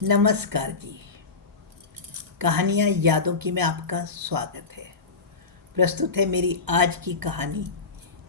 नमस्कार जी। कहानियाँ यादों की में आपका स्वागत है। प्रस्तुत है मेरी आज की कहानी,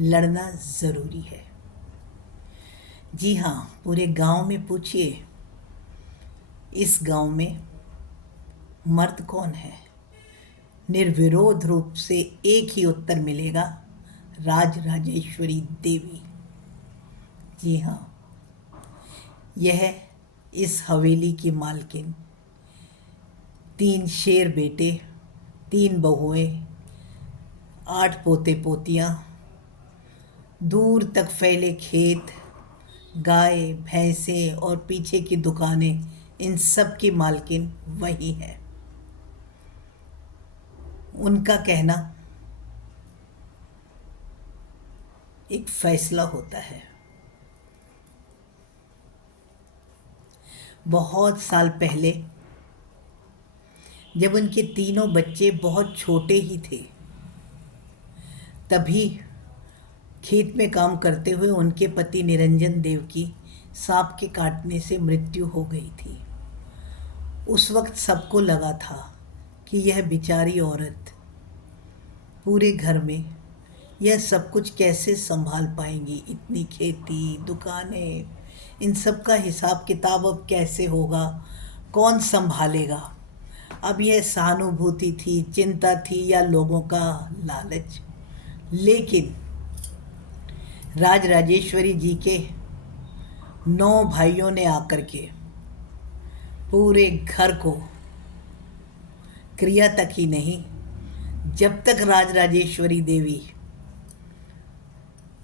लड़ना ज़रूरी है। जी हाँ, पूरे गांव में पूछिए, इस गांव में मर्द कौन है? निर्विरोध रूप से एक ही उत्तर मिलेगा, राज राजेश्वरी देवी। जी हाँ, यह इस हवेली की मालकिन, 3 शेर बेटे, 3 बहुएं, 8 पोते पोतियाँ, दूर तक फैले खेत, गाय भैंसे और पीछे की दुकानें, इन सब की मालकिन वही है। उनका कहना एक फैसला होता है। बहुत साल पहले, जब उनके तीनों बच्चे बहुत छोटे ही थे, तभी खेत में काम करते हुए उनके पति निरंजन देव की सांप के काटने से मृत्यु हो गई थी। उस वक्त सबको लगा था कि यह बेचारी औरत पूरे घर में यह सब कुछ कैसे संभाल पाएंगी। इतनी खेती, दुकानें, इन सब का हिसाब किताब अब कैसे होगा, कौन संभालेगा। अब यह सहानुभूति थी, चिंता थी, या लोगों का लालच। लेकिन राज राजेश्वरी जी के 9 भाइयों ने आकर के पूरे घर को, क्रिया तक ही नहीं, जब तक राज राजेश्वरी देवी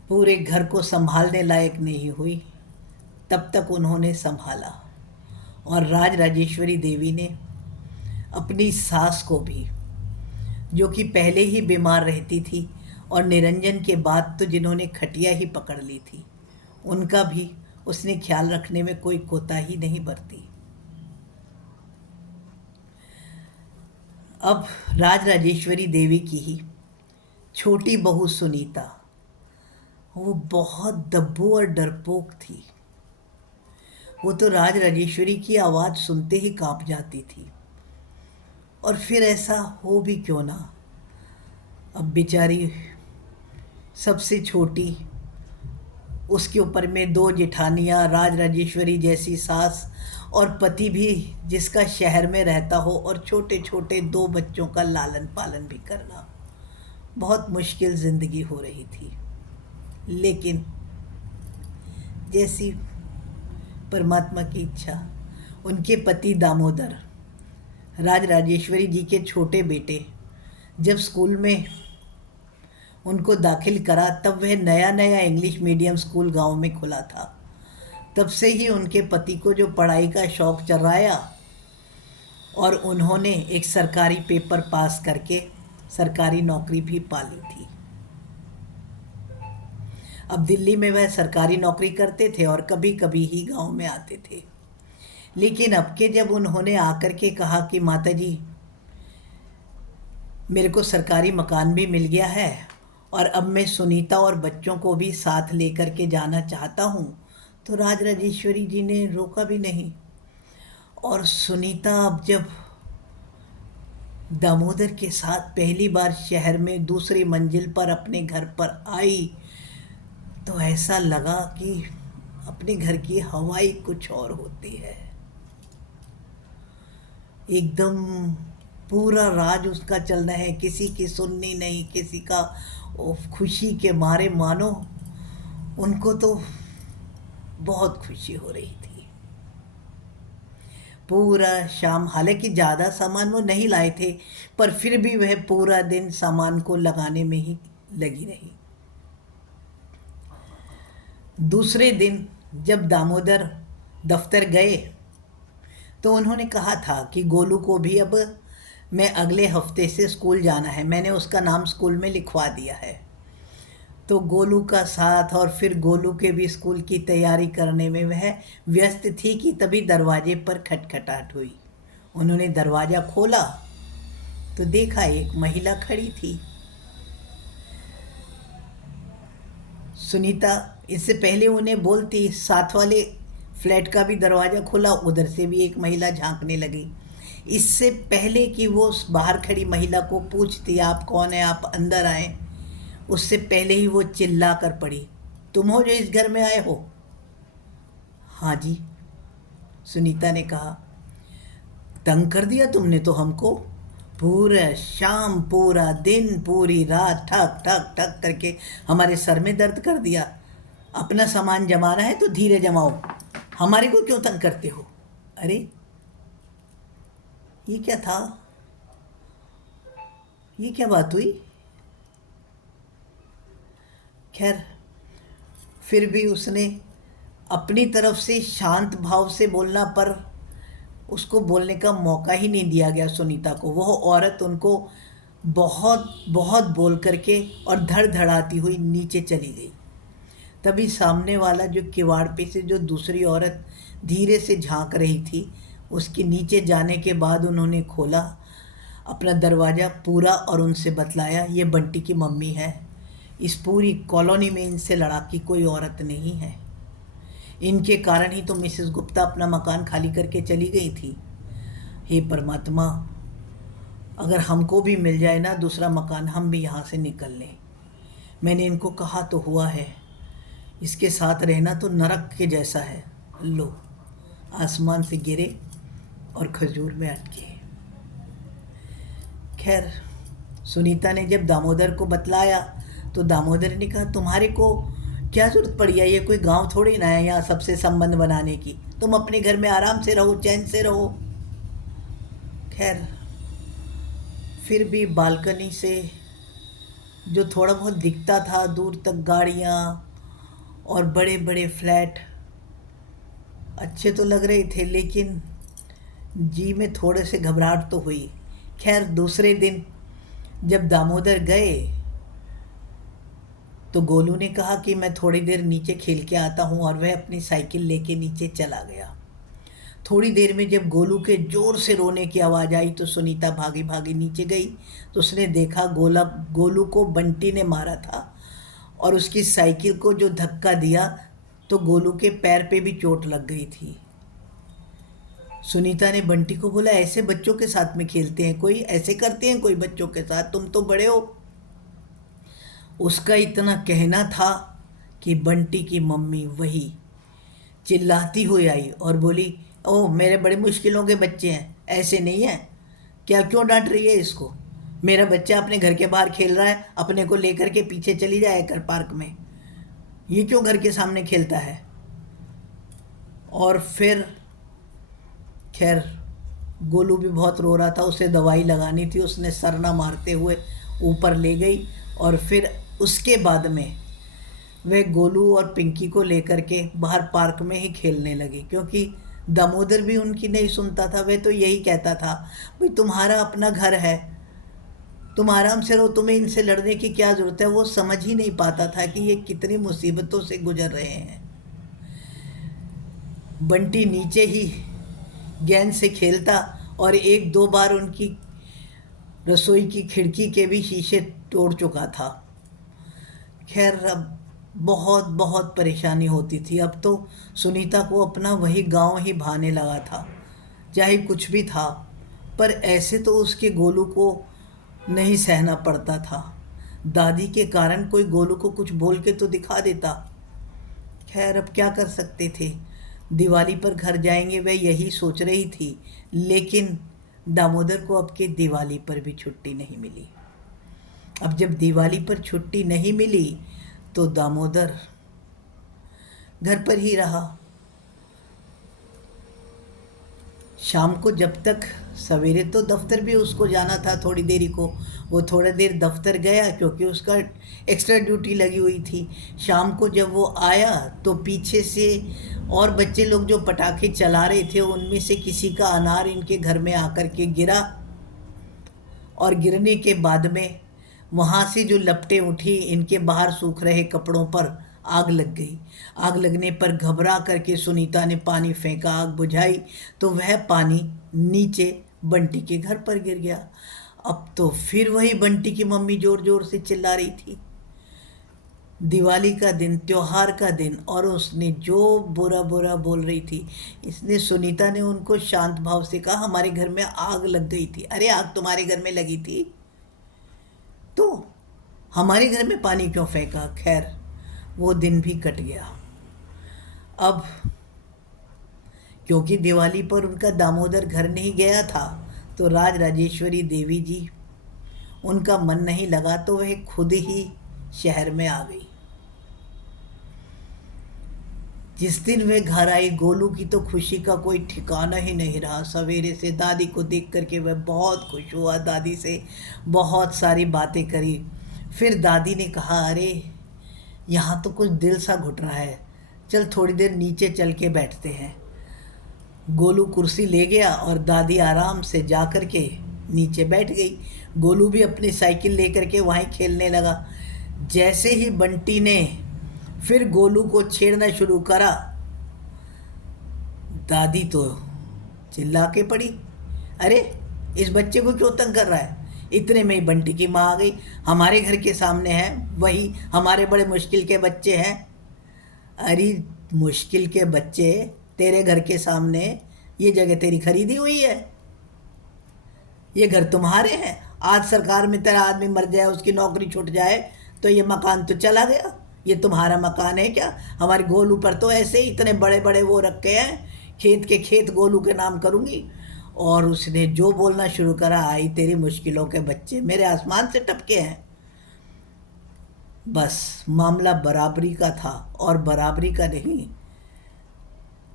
पूरे घर को संभालने लायक नहीं हुई, तब तक उन्होंने संभाला। और राज राजेश्वरी देवी ने अपनी सास को भी, जो कि पहले ही बीमार रहती थी और निरंजन के बाद तो जिन्होंने खटिया ही पकड़ ली थी, उनका भी उसने ख्याल रखने में कोई कोताही नहीं बरती। अब राज राजेश्वरी देवी की ही छोटी बहू सुनीता, वो बहुत दब्बू और डरपोक थी। वो तो राज राजेश्वरी की आवाज़ सुनते ही कांप जाती थी। और फिर ऐसा हो भी क्यों ना, अब बेचारी सबसे छोटी, उसके ऊपर में 2 जेठानियाँ, राज राजेश्वरी जैसी सास, और पति भी जिसका शहर में रहता हो, और छोटे छोटे 2 बच्चों का लालन पालन भी करना, बहुत मुश्किल ज़िंदगी हो रही थी। लेकिन जैसी परमात्मा की इच्छा, उनके पति दामोदर, राज राजेश्वरी जी के छोटे बेटे, जब स्कूल में उनको दाखिल करा, तब वह नया नया इंग्लिश मीडियम स्कूल गांव में खुला था। तब से ही उनके पति को जो पढ़ाई का शौक़ चढ़ाया, और उन्होंने एक सरकारी पेपर पास करके सरकारी नौकरी भी पा ली थी। अब दिल्ली में वह सरकारी नौकरी करते थे और कभी कभी ही गांव में आते थे। लेकिन अब के जब उन्होंने आकर के कहा कि माता जी, मेरे को सरकारी मकान भी मिल गया है और अब मैं सुनीता और बच्चों को भी साथ लेकर के जाना चाहता हूँ, तो राज राजेश्वरी जी ने रोका भी नहीं। और सुनीता अब जब दामोदर के साथ पहली बार शहर में दूसरी मंजिल पर अपने घर पर आई, तो ऐसा लगा कि अपने घर की हवा ही कुछ और होती है। एकदम पूरा राज उसका चलना है, किसी की सुननी नहीं, किसी का। खुशी के मारे मानो उनको तो बहुत खुशी हो रही थी। पूरा शाम, हालांकि ज़्यादा सामान वो नहीं लाए थे, पर फिर भी वह पूरा दिन सामान को लगाने में ही लगी रही। दूसरे दिन जब दामोदर दफ्तर गए, तो उन्होंने कहा था कि गोलू को भी अब मैं अगले हफ्ते से स्कूल जाना है, मैंने उसका नाम स्कूल में लिखवा दिया है। तो गोलू का साथ, और फिर गोलू के भी स्कूल की तैयारी करने में वह व्यस्त थी कि तभी दरवाजे पर खटखटाहट हुई। उन्होंने दरवाज़ा खोला तो देखा एक महिला खड़ी थी। सुनीता इससे पहले उन्हें बोलती, साथ वाले फ्लैट का भी दरवाज़ा खुला, उधर से भी एक महिला झांकने लगी। इससे पहले कि वो बाहर खड़ी महिला को पूछती आप कौन है, आप अंदर आए, उससे पहले ही वो चिल्ला कर पड़ी, तुम हो जो इस घर में आए हो? हाँ जी, सुनीता ने कहा। तंग कर दिया तुमने तो हमको। पूरा शाम, पूरा दिन, पूरी रात ठक ठक ठक करके हमारे सर में दर्द कर दिया। अपना सामान जमाना है तो धीरे जमाओ, हमारे को क्यों तंग करते हो? अरे ये क्या था? ये क्या बात हुई? खैर, फिर भी उसने अपनी तरफ से शांत भाव से बोलना, पर उसको बोलने का मौका ही नहीं दिया गया सुनीता को। वह औरत उनको बहुत बहुत बोल करके और धड़ धड़ाती हुई नीचे चली गई। तभी सामने वाला जो किवाड़ पे से जो दूसरी औरत धीरे से झांक रही थी, उसके नीचे जाने के बाद उन्होंने खोला अपना दरवाज़ा पूरा और उनसे बतलाया, ये बंटी की मम्मी है। इस पूरी कॉलोनी में इनसे लड़ाकी कोई औरत नहीं है। इनके कारण ही तो मिसेस गुप्ता अपना मकान खाली करके चली गई थी। हे परमात्मा, अगर हमको भी मिल जाए ना दूसरा मकान, हम भी यहाँ से निकल लें। मैंने इनको कहा तो हुआ है, इसके साथ रहना तो नरक के जैसा है। लो, आसमान से गिरे और खजूर में अटके। खैर, सुनीता ने जब दामोदर को बतलाया तो दामोदर ने कहा, तुम्हारे को क्या ज़रूरत पड़ी है? ये कोई गांव थोड़ी ना है यहाँ सबसे संबंध बनाने की। तुम अपने घर में आराम से रहो, चैन से रहो। खैर, फिर भी बालकनी से जो थोड़ा बहुत दिखता था, दूर तक गाड़ियाँ और बड़े बड़े फ्लैट अच्छे तो लग रहे थे, लेकिन जी में थोड़े से घबराहट तो हुई। खैर, दूसरे दिन जब दामोदर गए तो गोलू ने कहा कि मैं थोड़ी देर नीचे खेल के आता हूँ, और वह अपनी साइकिल लेके नीचे चला गया। थोड़ी देर में जब गोलू के ज़ोर से रोने की आवाज़ आई तो सुनीता भागी भागी नीचे गई तो उसने देखा गोलू को बंटी ने मारा था, और उसकी साइकिल को जो धक्का दिया तो गोलू के पैर पे भी चोट लग गई थी। सुनीता ने बंटी को बोला, ऐसे बच्चों के साथ में खेलते हैं कोई? ऐसे करते हैं कोई बच्चों के साथ? तुम तो बड़े हो। उसका इतना कहना था कि बंटी की मम्मी वही चिल्लाती हुई आई और बोली, ओह मेरे बड़े मुश्किलों के बच्चे हैं, ऐसे नहीं है क्या? क्यों डांट रही है इसको? मेरा बच्चा अपने घर के बाहर खेल रहा है, अपने को लेकर के पीछे चली जाए कर पार्क में, ये क्यों घर के सामने खेलता है? और फिर खैर, गोलू भी बहुत रो रहा था, उसे दवाई लगानी थी, उसने सरना मारते हुए ऊपर ले गई। और फिर उसके बाद में वे गोलू और पिंकी को लेकर के बाहर पार्क में ही खेलने लगे, क्योंकि दामोदर भी उनकी नहीं सुनता था। वह तो यही कहता था, भाई तुम्हारा अपना घर है, तुम आराम से रहो, तुम्हें इनसे लड़ने की क्या ज़रूरत है। वो समझ ही नहीं पाता था कि ये कितनी मुसीबतों से गुजर रहे हैं। बंटी नीचे ही गेंद से खेलता और एक दो बार उनकी रसोई की खिड़की के भी शीशे तोड़ चुका था। खैर, अब बहुत बहुत परेशानी होती थी। अब तो सुनीता को अपना वही गांव ही भाने लगा था, चाहे कुछ भी था, पर ऐसे तो उसके गोलू को नहीं सहना पड़ता था। दादी के कारण कोई गोलू को कुछ बोल के तो दिखा देता। खैर, अब क्या कर सकते थे। दिवाली पर घर जाएंगे वह यही सोच रही थी, लेकिन दामोदर को अब के दिवाली पर भी छुट्टी नहीं मिली। अब जब दिवाली पर छुट्टी नहीं मिली तो दामोदर घर पर ही रहा। शाम को जब तक, सवेरे तो दफ्तर भी उसको जाना था थोड़ी देरी को, वो थोड़ी देर दफ्तर गया क्योंकि उसका एक्स्ट्रा ड्यूटी लगी हुई थी। शाम को जब वो आया तो पीछे से और बच्चे लोग जो पटाखे चला रहे थे, उनमें से किसी का अनार इनके घर में आकर के गिरा, और गिरने के बाद में वहाँ से जो लपटें उठी, इनके बाहर सूख रहे कपड़ों पर आग लग गई। आग लगने पर घबरा करके सुनीता ने पानी फेंका, आग बुझाई तो वह पानी नीचे बंटी के घर पर गिर गया। अब तो फिर वही बंटी की मम्मी ज़ोर ज़ोर से चिल्ला रही थी। दिवाली का दिन, त्योहार का दिन, और उसने जो बुरा बुरा बोल रही थी, इसने सुनीता ने उनको शांत भाव से कहा हमारे घर में आग लग गई थी। अरे आग तुम्हारे घर में लगी थी तो हमारे घर में पानी क्यों फेंका? खैर, वो दिन भी कट गया। अब क्योंकि दिवाली पर उनका दामोदर घर नहीं गया था, तो राज राजेश्वरी देवी जी, उनका मन नहीं लगा तो वह खुद ही शहर में आ गई। जिस दिन वे घर आई, गोलू की तो खुशी का कोई ठिकाना ही नहीं रहा। सवेरे से दादी को देख करके वह बहुत खुश हुआ, दादी से बहुत सारी बातें करी। फिर दादी ने कहा अरे यहाँ तो कुछ दिल सा घुट रहा है, चल थोड़ी देर नीचे चल के बैठते हैं। गोलू कुर्सी ले गया और दादी आराम से जा कर के नीचे बैठ गई। गोलू भी अपनी साइकिल लेकर के वहीं खेलने लगा। जैसे ही बंटी ने फिर गोलू को छेड़ना शुरू करा, दादी तो चिल्ला के पड़ी, अरे इस बच्चे को क्यों तंग कर रहा है? इतने में ही बंटी की माँ आ गई। हमारे घर के सामने है, वही हमारे बड़े मुश्किल के बच्चे हैं। अरे मुश्किल के बच्चे तेरे घर के सामने, ये जगह तेरी खरीदी हुई है, ये घर तुम्हारे हैं। आज सरकार में तेरा आदमी मर जाए, उसकी नौकरी छूट जाए तो ये मकान तो चला गया, ये तुम्हारा मकान है क्या? हमारे गोलू पर तो ऐसे ही इतने बड़े बड़े वो रखे हैं, खेत के खेत गोलू के नाम करूँगी। और उसने जो बोलना शुरू करा, आई तेरी मुश्किलों के बच्चे मेरे आसमान से टपके हैं। बस मामला बराबरी का था, और बराबरी का नहीं,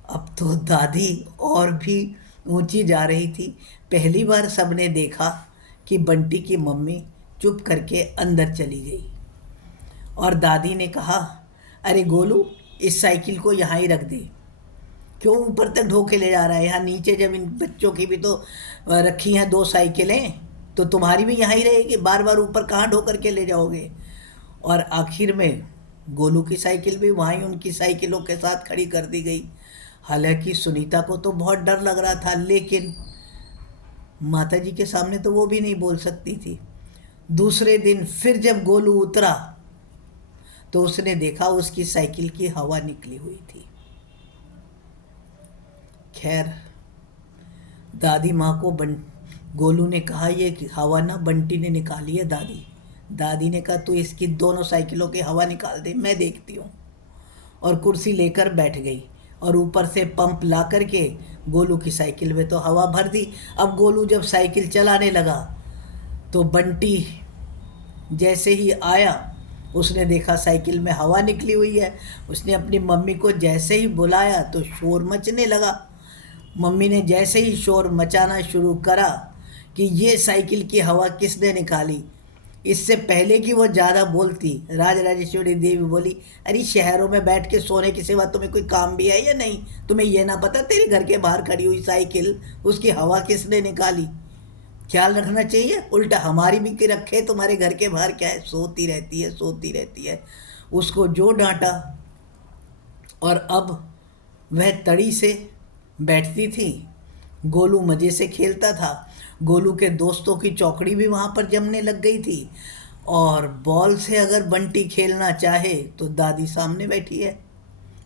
अब तो दादी और भी ऊंची जा रही थी। पहली बार सबने देखा कि बंटी की मम्मी चुप करके अंदर चली गई, और दादी ने कहा अरे गोलू इस साइकिल को यहाँ ही रख दे, क्यों ऊपर तक ढो के ले जा रहा है? यहाँ नीचे जब इन बच्चों की भी तो रखी हैं 2 साइकिलें, तो तुम्हारी भी यहाँ ही रहेगी, बार बार ऊपर कहाँ ढो करके ले जाओगे? और आखिर में गोलू की साइकिल भी वहीं उनकी साइकिलों के साथ खड़ी कर दी गई। हालांकि सुनीता को तो बहुत डर लग रहा था, लेकिन माताजी के सामने तो वो भी नहीं बोल सकती थी। दूसरे दिन फिर जब गोलू उतरा तो उसने देखा उसकी साइकिल की हवा निकली हुई थी। खैर, दादी माँ को गोलू ने कहा ये हवा ना बंटी ने निकाली है। दादी ने कहा तू इसकी दोनों साइकिलों की हवा निकाल दे, मैं देखती हूँ। और कुर्सी लेकर बैठ गई और ऊपर से पंप ला करके गोलू की साइकिल में तो हवा भर दी। अब गोलू जब साइकिल चलाने लगा तो बंटी जैसे ही आया, उसने देखा साइकिल में हवा निकली हुई है। उसने अपनी मम्मी को जैसे ही बुलाया तो शोर मचने लगा। मम्मी ने जैसे ही शोर मचाना शुरू करा कि ये साइकिल की हवा किसने निकाली, इससे पहले कि वो ज़्यादा बोलती, राज राजेश्वरी देवी बोली अरे शहरों में बैठ के सोने के सिवा तुम्हें कोई काम भी है या नहीं? तुम्हें यह ना पता तेरे घर के बाहर खड़ी हुई साइकिल, उसकी हवा किसने निकाली? ख्याल रखना चाहिए, उल्टा हमारी भी कि रखे तुम्हारे घर के बाहर क्या है, सोती रहती है सोती रहती है। उसको जो डांटा, और अब वह तड़ी से बैठती थी। गोलू मज़े से खेलता था। गोलू के दोस्तों की चौकड़ी भी वहाँ पर जमने लग गई थी, और बॉल से अगर बंटी खेलना चाहे तो दादी सामने बैठी है।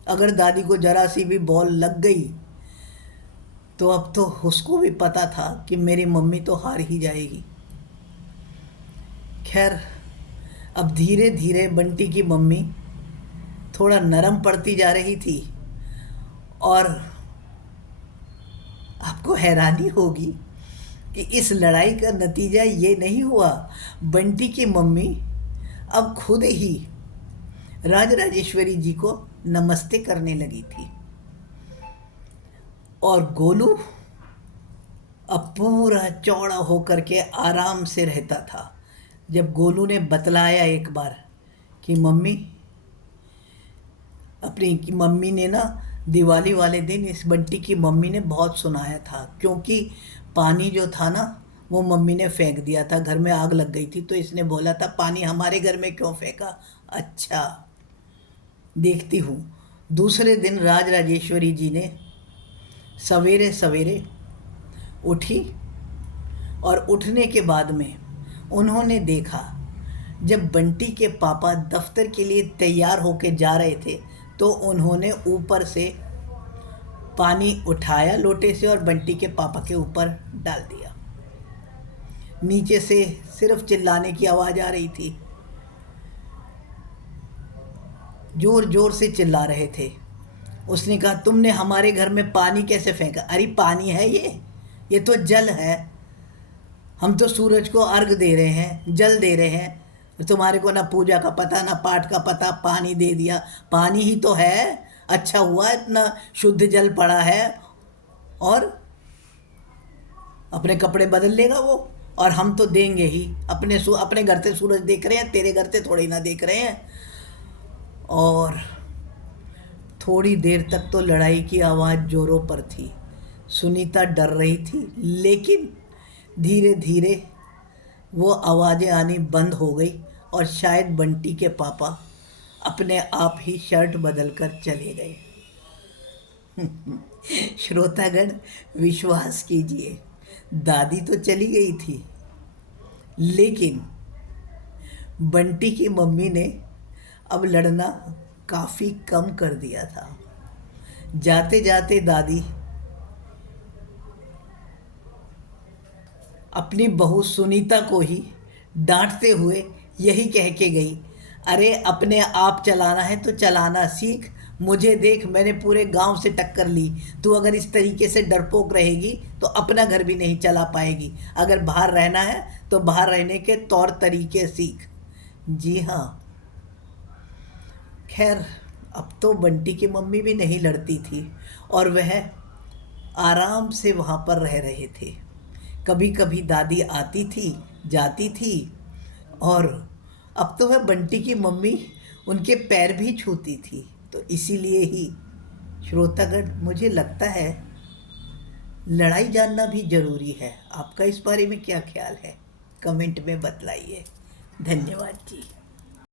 अगर दादी को जरा सी भी बॉल लग गई तो अब तो उसको भी पता था कि मेरी मम्मी तो हार ही जाएगी। खैर, अब धीरे धीरे बंटी की मम्मी थोड़ा नरम पड़ती जा रही थी, और आपको हैरानी होगी कि इस लड़ाई का नतीजा ये नहीं हुआ। बंटी की मम्मी अब खुद ही राज राजेश्वरी जी को नमस्ते करने लगी थी, और गोलू अब पूरा चौड़ा होकर के आराम से रहता था। जब गोलू ने बतलाया एक बार कि मम्मी ने ना दिवाली वाले दिन इस बंटी की मम्मी ने बहुत सुनाया था, क्योंकि पानी जो था ना वो मम्मी ने फेंक दिया था, घर में आग लग गई थी, तो इसने बोला था पानी हमारे घर में क्यों फेंका? अच्छा देखती हूँ। दूसरे दिन राज राजेश्वरी जी ने सवेरे सवेरे उठी, और उठने के बाद में उन्होंने देखा जब बंटी के पापा दफ्तर के लिए तैयार होकर जा रहे थे तो उन्होंने ऊपर से पानी उठाया लोटे से और बंटी के पापा के ऊपर डाल दिया। नीचे से सिर्फ चिल्लाने की आवाज़ आ रही थी। जोर जोर से चिल्ला रहे थे। उसने कहा, तुमने हमारे घर में पानी कैसे फेंका? अरे पानी है ये तो जल है। हम तो सूरज को अर्घ दे रहे हैं, जल दे रहे हैं। तुम्हारे को ना पूजा का पता ना पाठ का पता, पानी दे दिया। पानी ही तो है। अच्छा हुआ इतना शुद्ध जल पड़ा है। और अपने कपड़े बदल लेगा वो, और हम तो देंगे ही। अपने घर से सूरज देख रहे हैं, तेरे घर से थोड़ी ना देख रहे हैं। और थोड़ी देर तक तो लड़ाई की आवाज़ जोरों पर थी। सुनीता डर रही थी, लेकिन धीरे धीरे वो आवाज़ें आनी बंद हो गई और शायद बंटी के पापा अपने आप ही शर्ट बदल कर चले गए। श्रोतागण, विश्वास कीजिए, दादी तो चली गई थी, लेकिन बंटी की मम्मी ने अब लड़ना काफ़ी कम कर दिया था। जाते जाते दादी अपनी बहू सुनीता को ही डांटते हुए यही कह के गई, अरे अपने आप चलाना है तो चलाना सीख। मुझे देख, मैंने पूरे गांव से टक्कर ली। तू अगर इस तरीके से डरपोक रहेगी तो अपना घर भी नहीं चला पाएगी। अगर बाहर रहना है तो बाहर रहने के तौर तरीके सीख। जी हाँ, खैर अब तो बंटी की मम्मी भी नहीं लड़ती थी और वह आराम से वहाँ पर रह रहे थे। कभी कभी दादी आती थी, जाती थी, और अब तो वह बंटी की मम्मी उनके पैर भी छूती थी। तो इसीलिए ही श्रोतागण, मुझे लगता है लड़ाई जानना भी ज़रूरी है। आपका इस बारे में क्या ख्याल है? कमेंट में बतलाइए। धन्यवाद जी।